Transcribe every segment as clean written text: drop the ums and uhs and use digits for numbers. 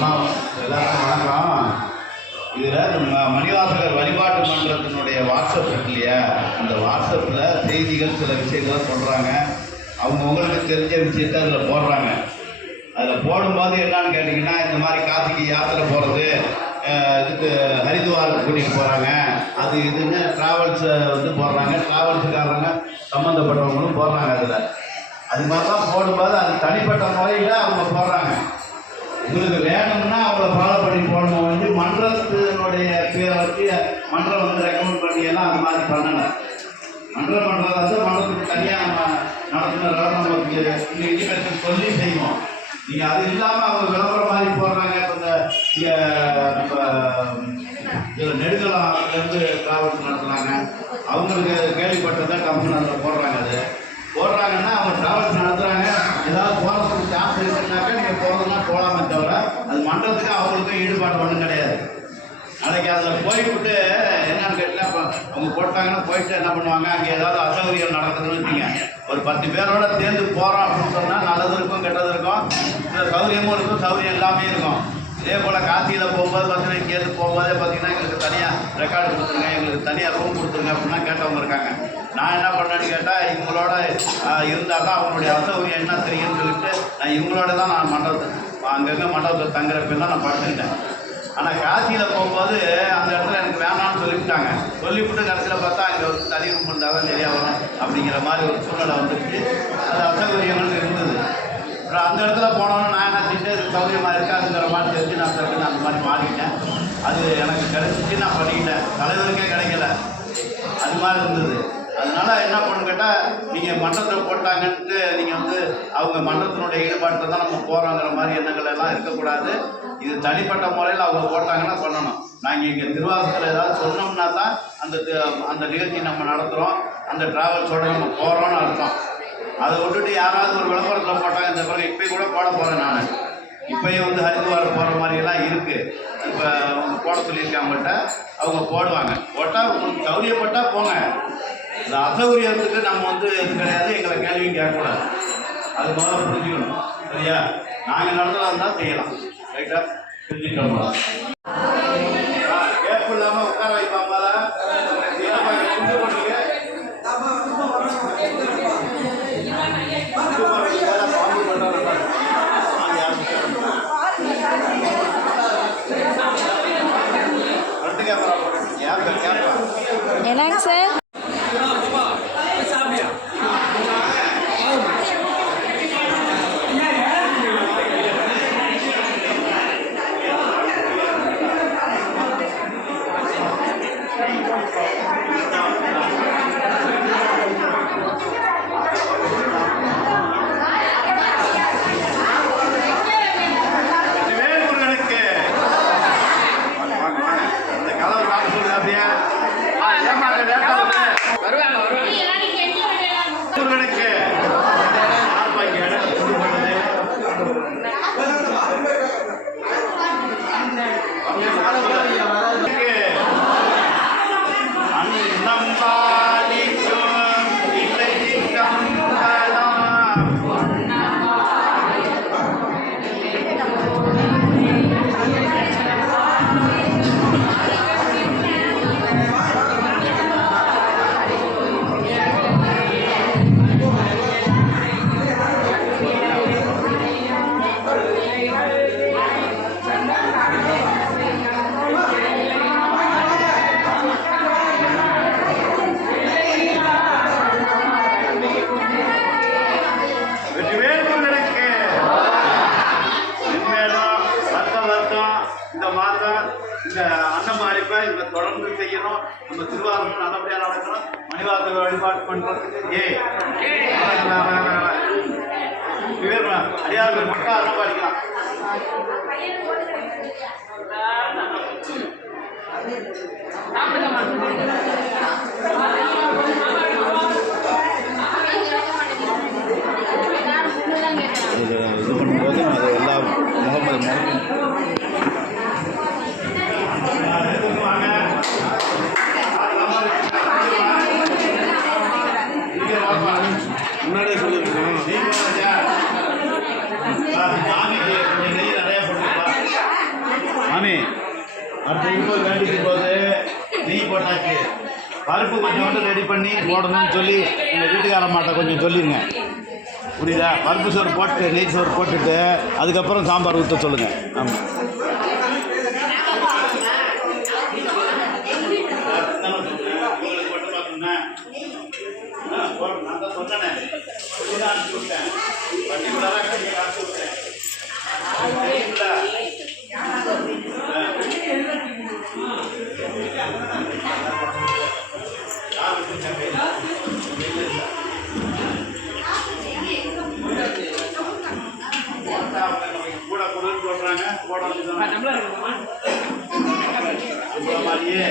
எல்லாருக்கும் வணக்கம். இதில் நம்ம மணிவாசகர் வழிபாட்டு மன்றத்தினுடைய வாட்ஸ்அப் இருக்கு இல்லையா, அந்த வாட்ஸ்அப்பில் செய்திகள் சில விஷயங்களை சொல்கிறாங்க. அவங்க உங்களுக்கு தெரிஞ்ச விஷயத்தை அதில் போடுறாங்க. அதில் போடும்போது என்னன்னு கேட்டிங்கன்னா, இந்த மாதிரி காசிக்கு யாத்திரை போகிறது, இதுக்கு ஹரித்வாருக்கு கூட்டிகிட்டு போகிறாங்க, அது இதுன்னு ட்ராவல்ஸை வந்து போடுறாங்க. ட்ராவல்ஸுக்காரங்க சம்மந்தப்பட்டவங்களும் போடுறாங்க. அது மாதிரி தான் போடும்போது அது தனிப்பட்ட முறையில் அவங்க போடுறாங்க. உங்களுக்கு வேணும்னா அவங்கள ஃபாலோ பண்ணி போடணும். வந்து மன்றத்தினுடைய பேரை வச்சு மன்றம் வந்து ரெக்கமெண்ட் பண்ணியெல்லாம் அந்த மாதிரி பண்ணலை. மன்றம் பண்ணுறத வந்து மன்றத்துக்கு தனியாக நம்ம நடத்துனதால நமக்கு இன்டிமேஷன் சொல்லி செய்வோம். நீங்கள் அது இல்லாமல் அவங்க விளம்பரம் மாதிரி போடுறாங்க. இப்போ இதில் நெடுங்கலாம்லேருந்து ட்ராவல்ஸ் நடத்துனாங்க. அவங்களுக்கு கேள்விப்பட்டதை கம்பெனி அதில் போடுறாங்க. அது போடுறாங்கன்னா அவங்க ட்ராவல்ஸ் நடத்துகிறாங்க. ஏதாவது போகிறதுக்கு சான்ஸ் இருக்குன்னாக்கா நீங்கள் போகிறதுனா போகலாமே தவிர அது மன்றத்துக்கு அவங்களுக்கும் ஈடுபாடு ஒன்றும் கிடையாது. நாளைக்கு அதில் போய்விட்டு என்னன்னு கேட்டால், இப்போ அவங்க போட்டாங்கன்னா போயிட்டு என்ன பண்ணுவாங்க, அங்கே ஏதாவது அசௌகரியம் நடக்குதுன்னு வச்சுங்க, ஒரு 10 பேரோட சேர்ந்து போகிறோம் அப்படின்னு சொன்னால் நல்லது இருக்கும் கெட்டது இருக்கும். இந்த சௌகரியமும் இருக்கும், சௌகரியம் எல்லாமே இருக்கும். இதே போல் காசியில் போகும்போது பார்த்தீங்கன்னா, இங்கேருந்து போகும்போதே பார்த்தீங்கன்னா எங்களுக்கு தனியாக ரெக்கார்டு கொடுத்துருங்க, எங்களுக்கு தனியாக ரூம் கொடுத்துருங்க அப்படின்னா கேட்டவங்க இருக்காங்க. நான் என்ன பண்ணேன்னு கேட்டால், இவங்களோட இருந்தால் தான் அவங்களுடைய அசௌகரியம் என்ன தெரியும்னு சொல்லிட்டு நான் இவங்களோட தான் நான் அங்கங்கே மண்டபத்தில் தங்குறப்பெல்லாம் நான் படுத்துக்கிட்டேன். ஆனால் காசியில் போகும்போது அந்த இடத்துல எனக்கு வேணான்னு சொல்லிவிட்டாங்க. சொல்லிவிட்டு கடைசியில் பார்த்தா அங்கே ஒரு தனி ரூம் இருந்தால் தான் சரியாக வரும் அப்படிங்கிற மாதிரி ஒரு சூழ்நிலை வந்துருச்சு. அது அசௌகரியங்கள் இருந்தது. அப்புறம் அந்த இடத்துல போனோன்னு நான் என்ன செஞ்சேன், இது சௌகரியமாக இருக்காதுங்கிற மாதிரி தெரிஞ்சு நான் சரி அந்த மாதிரி மாறிக்கிட்டேன். அது எனக்கு கிடைச்சிச்சு, நான் பண்ணிக்கிட்டேன். தலைவருக்கே கிடைக்கல, அது மாதிரி இருந்தது. அதனால் என்ன பண்ணு கேட்டால், நீங்கள் மன்றத்தில் போட்டாங்கன்ட்டு நீங்கள் வந்து அவங்க மன்றத்தினுடைய ஈடுபாட்டில் தான் நம்ம போகிறோங்கிற மாதிரி எண்ணங்கள் எல்லாம் இருக்கக்கூடாது. இது தனிப்பட்ட முறையில் அவங்க போட்டாங்கன்னா பண்ணணும். நாங்கள் இங்கே திருவாசகத்தில் ஏதாவது சொன்னோம்னா தான் அந்த நிகழ்ச்சி நம்ம நடத்துகிறோம், அந்த ட்ராவல்ஸோடு நம்ம போகிறோன்னு அர்த்தம். அதை விட்டுட்டு யாராவது ஒரு விளம்பரத்தில் போட்டாங்க, இந்த பிறகு இப்போ கூட போட போகிறேன் நான். இப்போயும் வந்து ஹரித்வார் போகிற மாதிரியெல்லாம் இருக்குது. இப்போ அவங்க போட சொல்லியிருக்காங்கள்கிட்ட அவங்க போடுவாங்க. போட்டால் உங்களுக்கு சௌகரியப்பட்டால் போங்க. இந்த அசௌகரியத்துக்கு நம்ம வந்து இது கிடையாது, எங்களை கேள்வியும் கேட்கக்கூடாது. அது முதல்ல புரிஞ்சுக்கணும். சரியா? நாங்கள் நடந்ததாக இருந்தால் செய்யலாம். ரைட்டா? புரிஞ்சுக்கணும். கேப் இல்லாமல் உட்கார வைப்பாங்க. என்னங்க சார்? இந்த அன்னமாரிப்பை இதை தொடர்ந்து செய்யணும். நம்ம திருவாரூர் நல்லபடியாக நடக்கணும். மணிவாசகர் வழிபாடு பண்ணுறதுக்கு அடியார்கள் மக்கள் அன்னம் பாடிக்கலாம். இது பண்ணும்போது அது எல்லா முகமது முன்னாடியே சொல்லியிருக்கோம். சாமிக்கு நிறைய போட்டுருப்பா. அடுத்த வேண்டிக்கும் போது நெய் போட்டாச்சு, பருப்பு கொஞ்சோண்டு ரெடி பண்ணி போடணும்னு சொல்லி எங்கள் வீட்டுக்காரம்மாட்ட கொஞ்சம் சொல்லிடுங்க. புரியுதா? பருப்பு சோறு போட்டு நெய் சோறு போட்டுட்டு அதுக்கப்புறம் சாம்பார் ஊற்ற சொல்லுங்கள். ஆமாம். நான் தான் சொன்னேன், அனுப்பிச்சு விட்டேன், பர்டிகுலராக கடையில் அனுப்பிச்சு விட்டேன். கூட கொடுன்னு சொல்றாங்க, போட மாதிரியே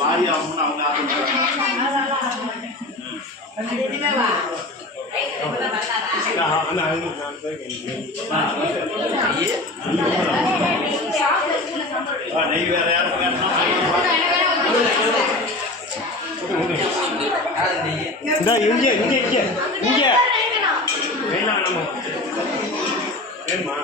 பாரி ஆகணும்னு அவங்க நெய் வேற யாரும் இங்கே இங்கே இங்கே இங்கே வேணுமா?